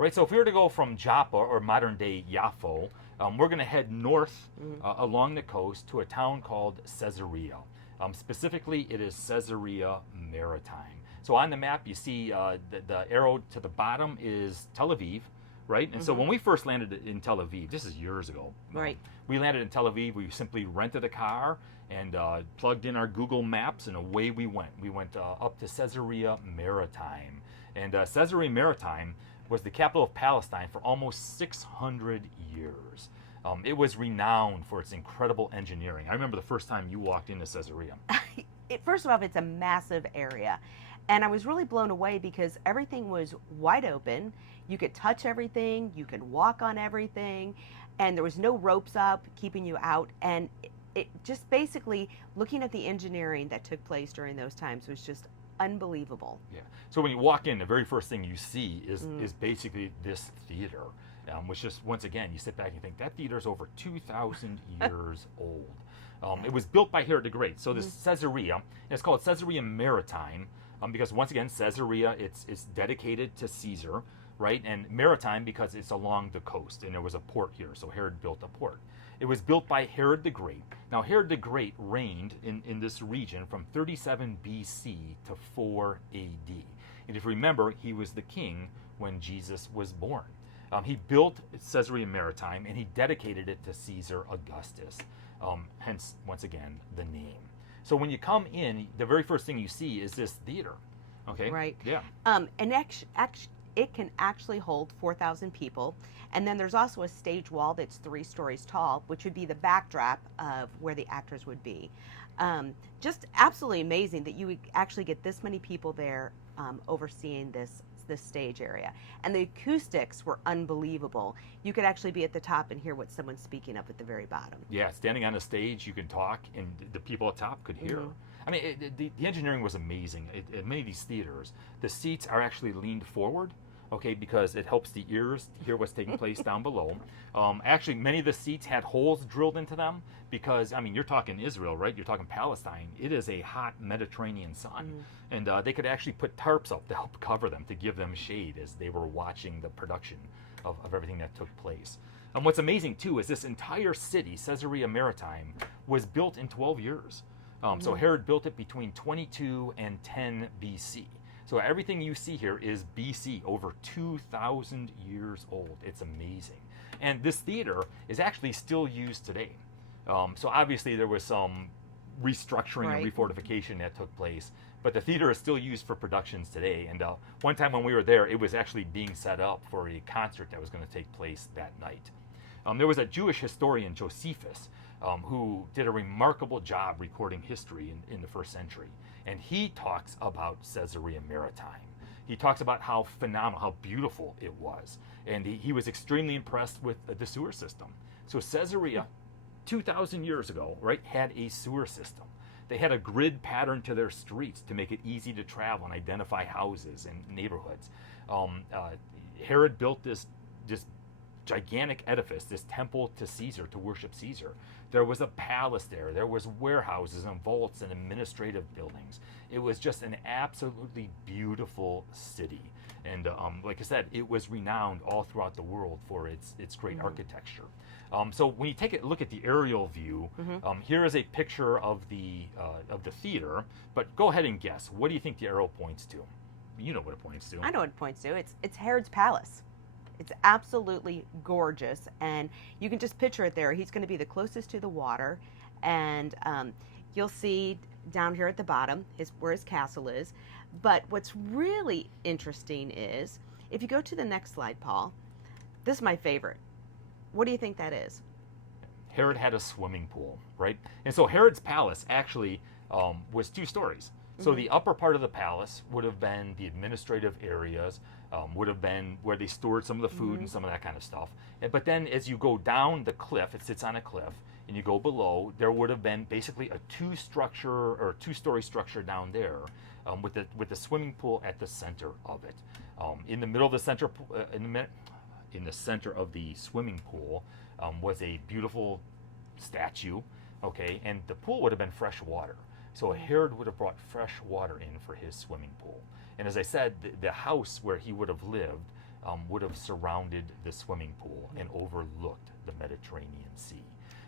All right, so if we were to go from Joppa, or modern-day Yafo, we're going to head north along the coast to a town called Caesarea. Specifically, it is Caesarea Maritime. So on the map, you see the arrow to the bottom is Tel Aviv, right? And so when we first landed in Tel Aviv, this is years ago. Right. We landed in Tel Aviv. We simply rented a car and plugged in our Google Maps, and away we went. We went up to Caesarea Maritime. And Caesarea Maritime was the capital of Palestine for almost 600 years. It was renowned for its incredible engineering. I remember the first time you walked into Caesarea. First of all, it's a massive area. And I was really blown away because everything was wide open. You could touch everything. You could walk on everything. And there was no ropes up keeping you out. And it just basically, looking at the engineering that took place during those times was just unbelievable. Yeah. So when you walk in, the very first thing you see is basically this theater, which just, once again, you sit back and you think, that theater's over 2,000 years old. It was built by Herod the Great. So this Caesarea, it's called Caesarea Maritime, because once again, Caesarea, it's dedicated to Caesar, right? And maritime because it's along the coast, and there was a port here, so Herod built a port. It was built by Herod the Great. Now, Herod the Great reigned in this region from 37 BC to 4 AD. And if you remember, he was the king when Jesus was born. He built Caesarea Maritime, and he dedicated it to Caesar Augustus, hence, once again, the name. So when you come in, the very first thing you see is this theater. Okay? Right. Yeah. And it can actually hold 4,000 people. And then there's also a stage wall that's 3 stories tall, which would be the backdrop of where the actors would be. Just absolutely amazing that you would actually get this many people there overseeing this stage area. And the acoustics were unbelievable. You could actually be at the top and hear what someone's speaking of at the very bottom. Yeah, standing on a stage, you can talk, and the people at top could hear. I mean, the engineering was amazing. At many of these theaters, the seats are actually leaned forward, okay, because it helps the ears hear what's taking place down below. Actually, many of the seats had holes drilled into them because, I mean, you're talking Israel, right? You're talking Palestine. It is a hot Mediterranean sun. And they could actually put tarps up to help cover them, to give them shade as they were watching the production of everything that took place. And what's amazing, too, is this entire city, Caesarea Maritime, was built in 12 years. So Herod built it between 22 and 10 BC. So everything you see here is BC, over 2,000 years old. It's amazing. And this theater is actually still used today. So obviously there was some restructuring and refortification that took place, but the theater is still used for productions today. And one time when we were there, it was actually being set up for a concert that was going to take place that night. There was a Jewish historian, Josephus, who did a remarkable job recording history in the first century. And he talks about Caesarea Maritime. He talks about how phenomenal, how beautiful it was. And he was extremely impressed with the sewer system. So Caesarea, 2,000 years ago, right, had a sewer system. They had a grid pattern to their streets to make it easy to travel and identify houses and neighborhoods. Herod built this gigantic edifice, this temple to Caesar, to worship Caesar. There was a palace there. There was warehouses and vaults and administrative buildings. It was just an absolutely beautiful city. And like I said, it was renowned all throughout the world for its great architecture. So when you take a look at the aerial view, here is a picture of the theater. But go ahead and guess. What do you think the arrow points to? You know what it points to. I know what it points to. It's Herod's palace. It's absolutely gorgeous, and you can just picture it there. He's going to be the closest to the water, and you'll see down here at the bottom where his castle is. But what's really interesting is, if you go to the next slide, Paul, this is my favorite. What do you think that is? Herod had a swimming pool, right? And so Herod's palace actually was 2 stories. So the upper part of the palace would have been the administrative areas, would have been where they stored some of the food and some of that kind of stuff. But then as you go down the cliff, it sits on a cliff, and you go below, there would have been basically a 2-story structure down there with the swimming pool at the center of it. In the middle of the center, in the center of the swimming pool was a beautiful statue, okay, and the pool would have been fresh water. So Herod would have brought fresh water in for his swimming pool. And as I said, the house where he would have lived would have surrounded the swimming pool and overlooked the Mediterranean Sea.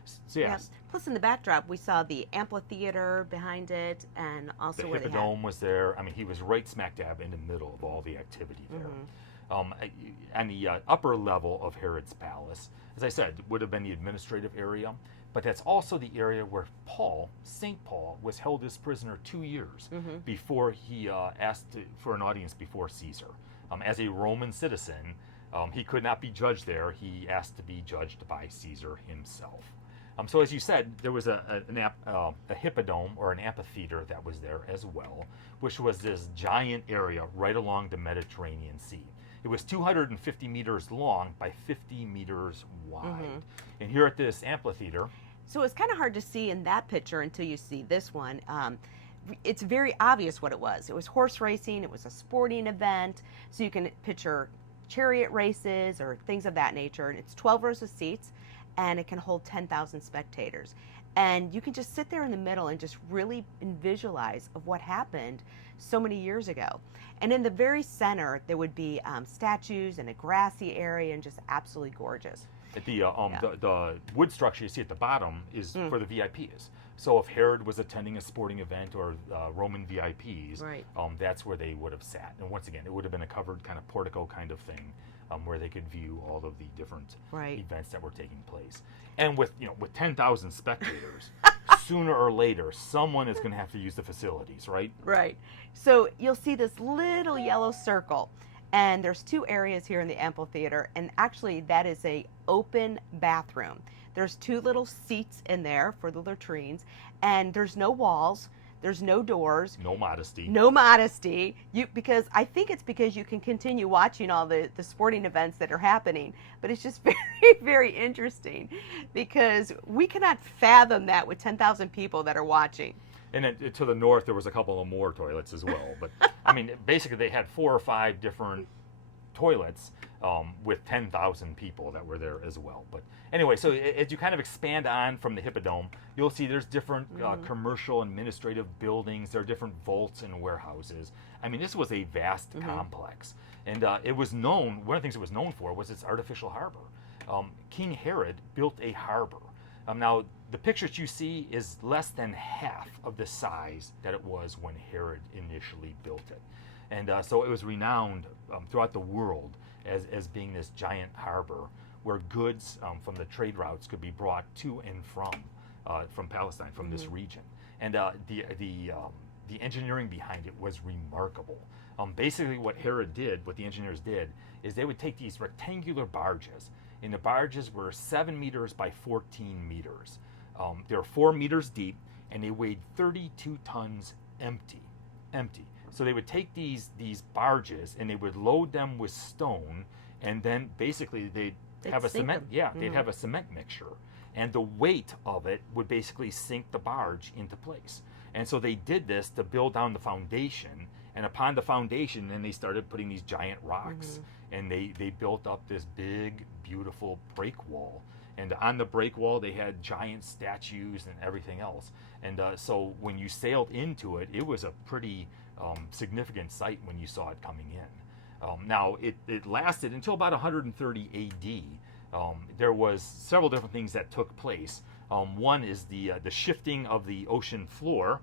So Yeah. yes, Plus, in the backdrop, we saw the amphitheater behind it, and also the where they had. Hippodome was there. I mean, he was right smack dab in the middle of all the activity there. On the upper level of Herod's palace, as I said, would have been the administrative area, but that's also the area where St. Paul, was held as prisoner 2 years before he asked for an audience before Caesar. As a Roman citizen, he could not be judged there. He asked to be judged by Caesar himself. So as you said, there was a hippodome, or an amphitheater, that was there as well, which was this giant area right along the Mediterranean Sea. It was 250 meters long by 50 meters wide. And here at this amphitheater, So it's kind of hard to see in that picture until you see this one. It's very obvious what it was. It was horse racing. It was a sporting event. So you can picture chariot races or things of that nature. And it's 12 rows of seats, and it can hold 10,000 spectators. And you can just sit there in the middle and just really visualize of what happened so many years ago. And in the very center, there would be statues and a grassy area, and just absolutely gorgeous. the wood structure you see at the bottom is for the VIPs. So if Herod was attending a sporting event, or Roman VIPs, Right. That's where they would have sat. And once again, it would have been a covered kind of portico kind of thing, where they could view all of the different Right. events that were taking place. And with 10,000 spectators, sooner or later, someone is going to have to use the facilities, right? Right. So you'll see this little yellow circle, and there's two areas here in the amphitheater, and actually that is a open bathroom. There's two little seats in there for the latrines, and there's no walls, there's no doors, No modesty. no modesty. Because I think it's because you can continue watching all the sporting events that are happening, but it's just very, very interesting, because we cannot fathom that with 10,000 people that are watching. And then to the north, there was a couple of more toilets as well. But I mean, basically, they had 4 or 5 different toilets with 10,000 people that were there as well. But anyway, so as you kind of expand on from the Hippodome, you'll see there's different commercial administrative buildings. There are different vaults and warehouses. I mean, this was a vast complex. And it was known, one of the things it was known for was its artificial harbor. King Herod built a harbor. Now, the pictures you see is less than half of the size that it was when Herod initially built it. And so it was renowned throughout the world as being this giant harbor where goods from the trade routes could be brought to and from Palestine, from this region. And the engineering behind it was remarkable. Basically what the engineers did, is they would take these rectangular barges, and the barges were 7 meters by 14 meters. They were 4 meters deep, and they weighed 32 tons empty. So they would take these barges, and they would load them with stone, and then basically they'd have a cement. them. Yeah, they'd have a cement mixture, and the weight of it would basically sink the barge into place. And so they did this to build down the foundation, and upon the foundation, then they started putting these giant rocks, and they built up this big, beautiful break wall. And on the break wall, they had giant statues and everything else. And so when you sailed into it, it was a pretty significant sight when you saw it coming in. Now, it lasted until about 130 AD. There was several different things that took place. One is the shifting of the ocean floor,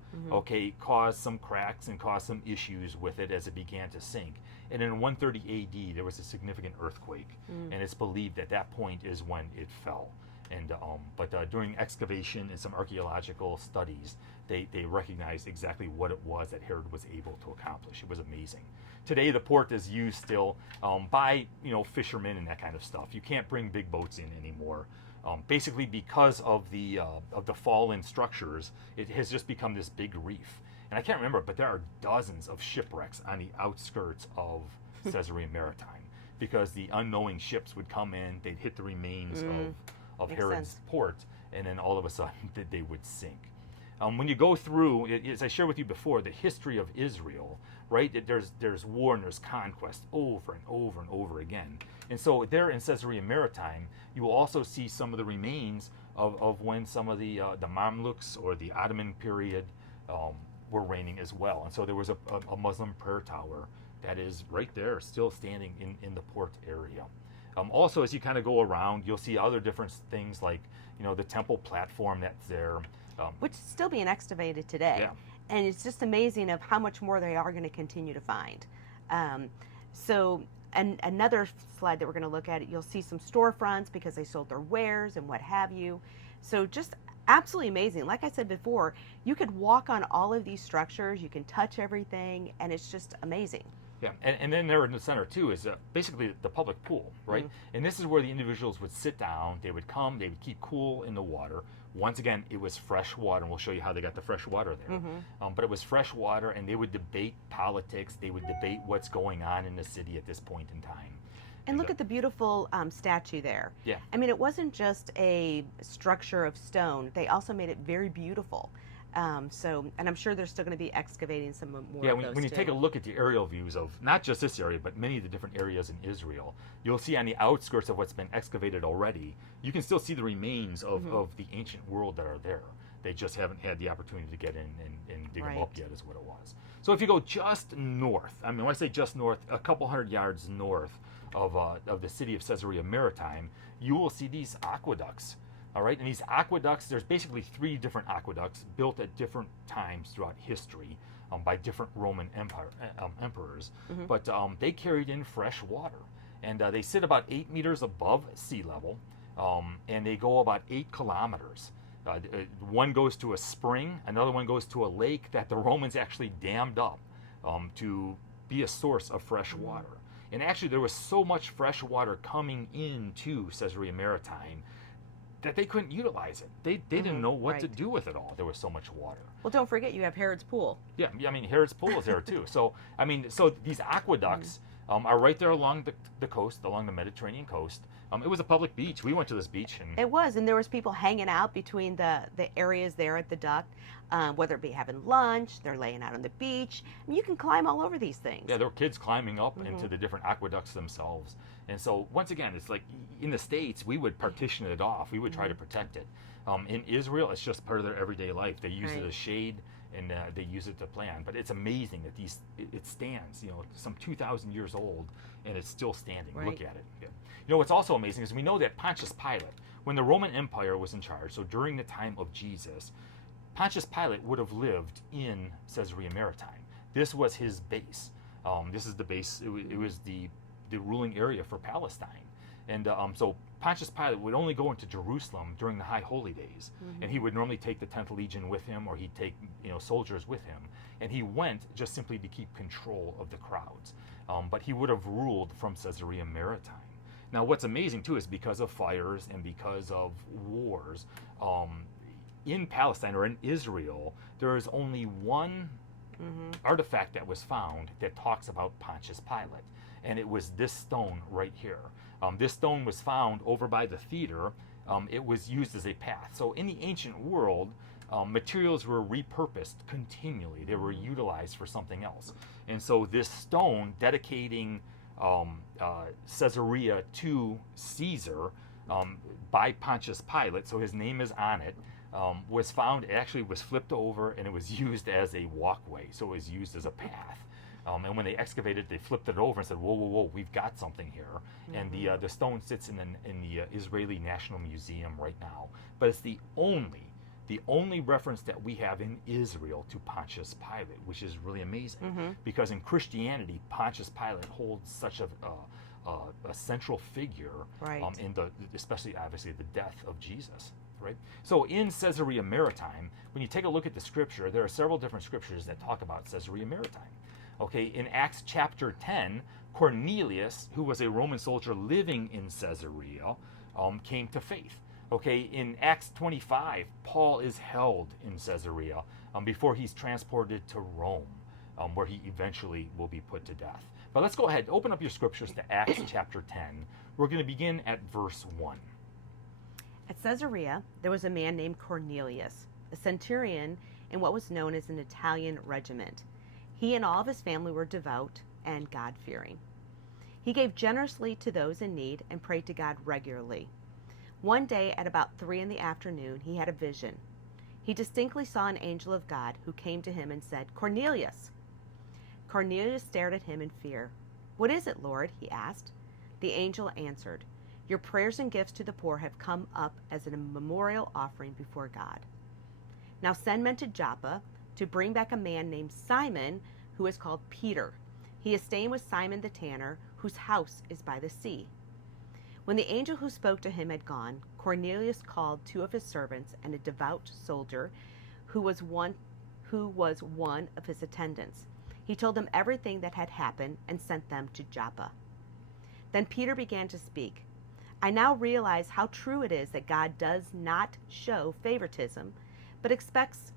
caused some cracks and caused some issues with it as it began to sink. And in 130 AD, there was a significant earthquake, and it's believed at that point is when it fell. And but during excavation and some archaeological studies, they recognized exactly what it was that Herod was able to accomplish. It was amazing. Today, the port is used still by fishermen and that kind of stuff. You can't bring big boats in anymore. Basically, because of the fallen structures, it has just become this big reef. And I can't remember, but there are dozens of shipwrecks on the outskirts of Caesarea Maritime, because the unknowing ships would come in, they'd hit the remains of Makes Herod's sense. port, and then all of a sudden they would sink. When you go through, as I shared with you before, the history of Israel, right? There's war and there's conquest over and over and over again. And so there in Caesarea Maritime, you will also see some of the remains of when some of the Mamluks or the Ottoman period were reigning as well. And so there was a Muslim prayer tower that is right there, still standing in the port area. Also, as you kind of go around, you'll see other different things like, the temple platform that's there. Which is still being excavated today. Yeah. And it's just amazing of how much more they are going to continue to find. And another slide that we're going to look at, you'll see some storefronts because they sold their wares and what have you. So just absolutely amazing. Like I said before, you could walk on all of these structures, you can touch everything, and it's just amazing. Yeah, and then there in the center too is basically the public pool, right? Mm-hmm. And this is where the individuals would sit down, they would come, they would keep cool in the water. Once again, it was fresh water, and we'll show you how they got the fresh water there. Mm-hmm. But it was fresh water, and they would debate politics, they would debate what's going on in the city at this point in time. And look at the beautiful statue there. Yeah. I mean, it wasn't just a structure of stone. They also made it very beautiful. And I'm sure they're still going to be excavating some more of those when you too. take a look at the aerial views of not just this area, but many of the different areas in Israel, you'll see on the outskirts of what's been excavated already, you can still see the remains of the ancient world that are there. They just haven't had the opportunity to get in and dig them up yet, is what it was. So if you go just north, I mean, when I say just north, a couple hundred yards north of the city of Caesarea Maritime, you will see these aqueducts. All right, and these aqueducts, there's basically 3 different aqueducts built at different times throughout history by different Roman emperors. But they carried in fresh water, and they sit about 8 meters above sea level, and they go about 8 kilometers. One goes to a spring, another one goes to a lake that the Romans actually dammed up to be a source of fresh water. And actually, there was so much fresh water coming into Caesarea Maritime that they couldn't utilize it. They didn't know what to do with it all. There was so much water. Well, don't forget you have Herod's Pool. Yeah, I mean, Herod's Pool is there too. So these aqueducts are right there along the coast, along the Mediterranean coast. It was a public beach. We went to this beach. It was, and there was people hanging out between the areas there at the duct, whether it be having lunch, they're laying out on the beach. I mean, you can climb all over these things. Yeah, there were kids climbing up into the different aqueducts themselves. And so, once again, it's like in the States, we would partition it off. We would try to protect it. In Israel, it's just part of their everyday life. They use it as shade, and they use it to plan. But it's amazing that it stands, some 2,000 years old, and it's still standing. Right. Look at it. Yeah. What's also amazing is we know that Pontius Pilate, when the Roman Empire was in charge, so during the time of Jesus, Pontius Pilate would have lived in Caesarea Maritime. This was his base. This is the base. It was the ruling area for Palestine. And so Pontius Pilate would only go into Jerusalem during the High Holy Days. And he would normally take the 10th Legion with him, or he'd take soldiers with him. And he went just simply to keep control of the crowds. But he would have ruled from Caesarea Maritime. Now, what's amazing, too, is because of fires and because of wars, in Palestine or in Israel, there is only one artifact that was found that talks about Pontius Pilate. And it was this stone right here. This stone was found over by the theater. It was used as a path. So in the ancient world, materials were repurposed continually. They were utilized for something else. And so this stone dedicating Caesarea to Caesar by Pontius Pilate, so his name is on it, was found. It actually was flipped over, and it was used as a walkway. So it was used as a path. And when they excavated, they flipped it over and said, "Whoa, whoa, whoa! We've got something here." And the stone sits in the Israeli National Museum right now. But it's the only reference that we have in Israel to Pontius Pilate, which is really amazing, because in Christianity, Pontius Pilate holds such a central figure in especially obviously the death of Jesus. Right. So in Caesarea Maritime, when you take a look at the scripture, there are several different scriptures that talk about Caesarea Maritime. Okay, in Acts chapter 10, Cornelius, who was a Roman soldier living in Caesarea, came to faith. Okay, in Acts 25, Paul is held in Caesarea before he's transported to Rome, where he eventually will be put to death. But let's go ahead, open up your scriptures to Acts chapter 10. We're going to begin at verse 1. At Caesarea, there was a man named Cornelius, a centurion in what was known as an Italian regiment. He and all of his family were devout and God-fearing. He gave generously to those in need and prayed to God regularly. One day at about 3 p.m, he had a vision. He distinctly saw an angel of God who came to him and said, "Cornelius." Cornelius stared at him in fear. "What is it, Lord?" he asked. The angel answered, "Your prayers and gifts to the poor have come up as a memorial offering before God. Now send men to Joppa to bring back a man named Simon, who is called Peter. He is staying with Simon the tanner, whose house is by the sea." When the angel who spoke to him had gone, Cornelius called 2 of his servants and a devout soldier who was one of his attendants. He told them everything that had happened and sent them to Joppa. Then Peter began to speak. "I now realize how true it is that God does not show favoritism, but accepts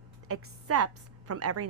from every